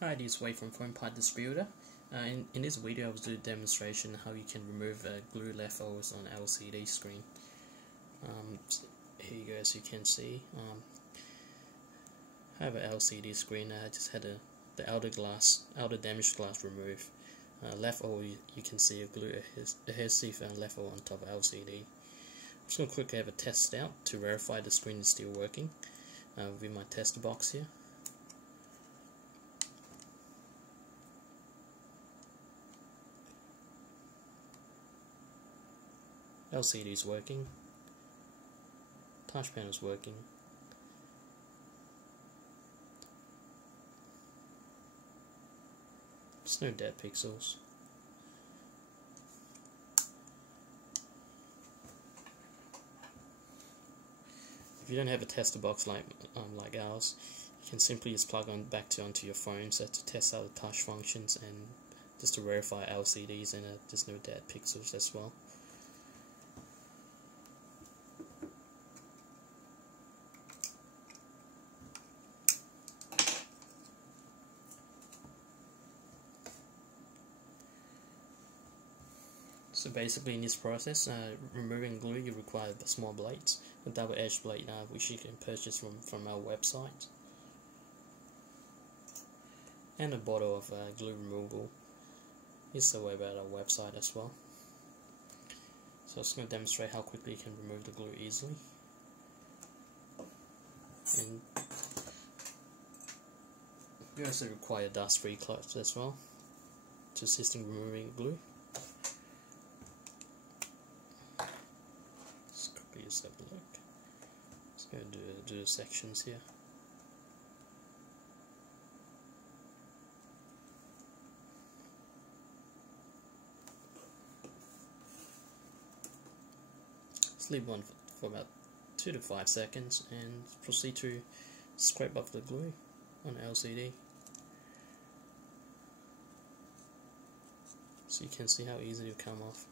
Hi, this is Wei from Phone Part Distributor. In this video I will do a demonstration how you can remove glue leftovers on LCD screen. Here you go, as you can see. I have an LCD screen. I just had the outer damaged glass removed. Leftover, you can see a glue adhesive leftover on top of LCD. I'm just going to quickly have a test out to verify the screen is still working with my tester box here. LCD is working, touch panel is working, there's no dead pixels. If you don't have a tester box like ours, you can simply just plug onto your phone set to test out the touch functions and just to verify LCDs and there's no dead pixels as well. So basically in this process, removing glue, you require the small blades, a double-edged blade which you can purchase from our website, and a bottle of glue removal. Here's the way about our website as well. So I'm just going to demonstrate how quickly you can remove the glue easily. And you also require dust-free cloths as well to assist in removing glue. Just have a look. Just going to do the sections here. Just leave one for about 2 to 5 seconds and proceed to scrape off the glue on the LCD. So you can see how easy it will come off.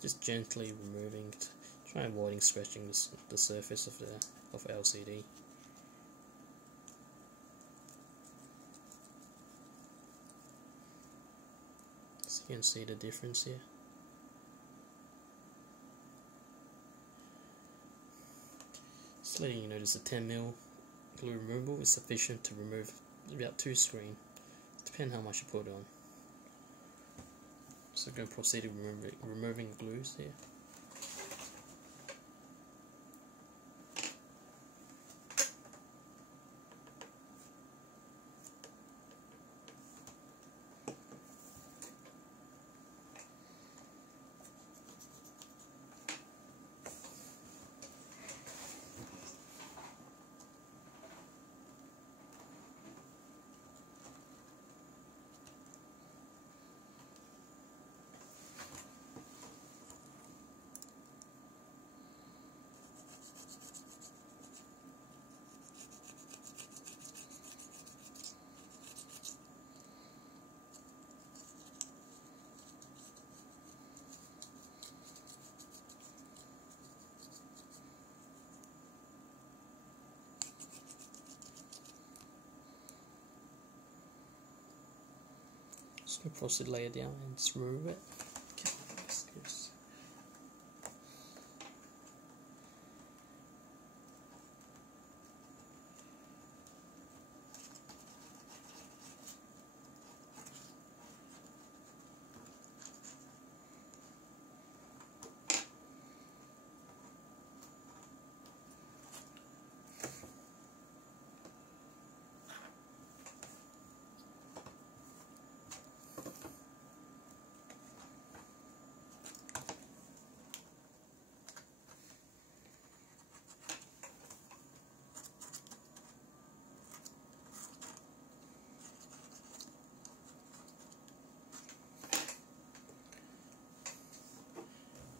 Just gently removing it. Try avoiding scratching the surface of the LCD. So you can see the difference here. Just letting you notice the 10mm glue removal is sufficient to remove about 2 screens, depending how much you put on. So I'm going to proceed to removing glues here. Just going to proceed to lay it down and just remove it.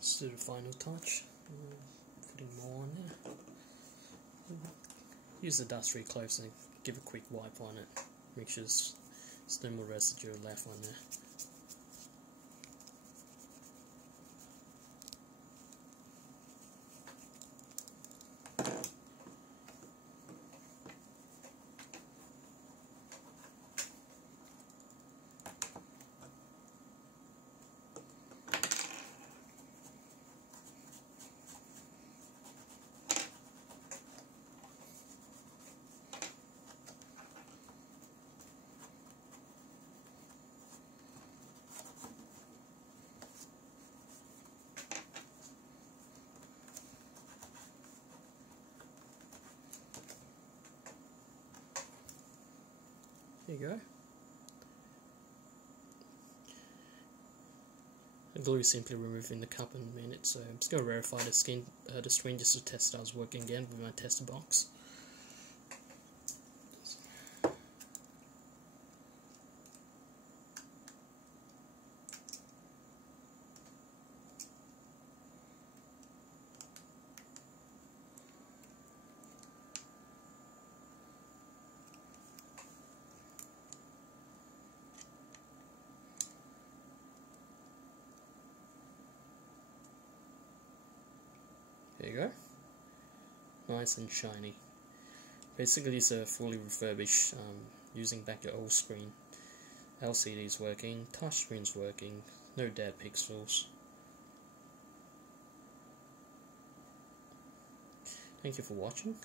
Let's do the final touch. Putting more on there. Use the dust-free cloths and give a quick wipe on it. Make sure there's no more residue left on there. There you go. The glue is simply removed in the cup in a minute, so I'm just going to verify the screen just to test that I was working again with my tester box. There you go. Nice and shiny. Basically it's a fully refurbished, using back your old screen. LCD is working, touchscreen's working, no dead pixels. Thank you for watching.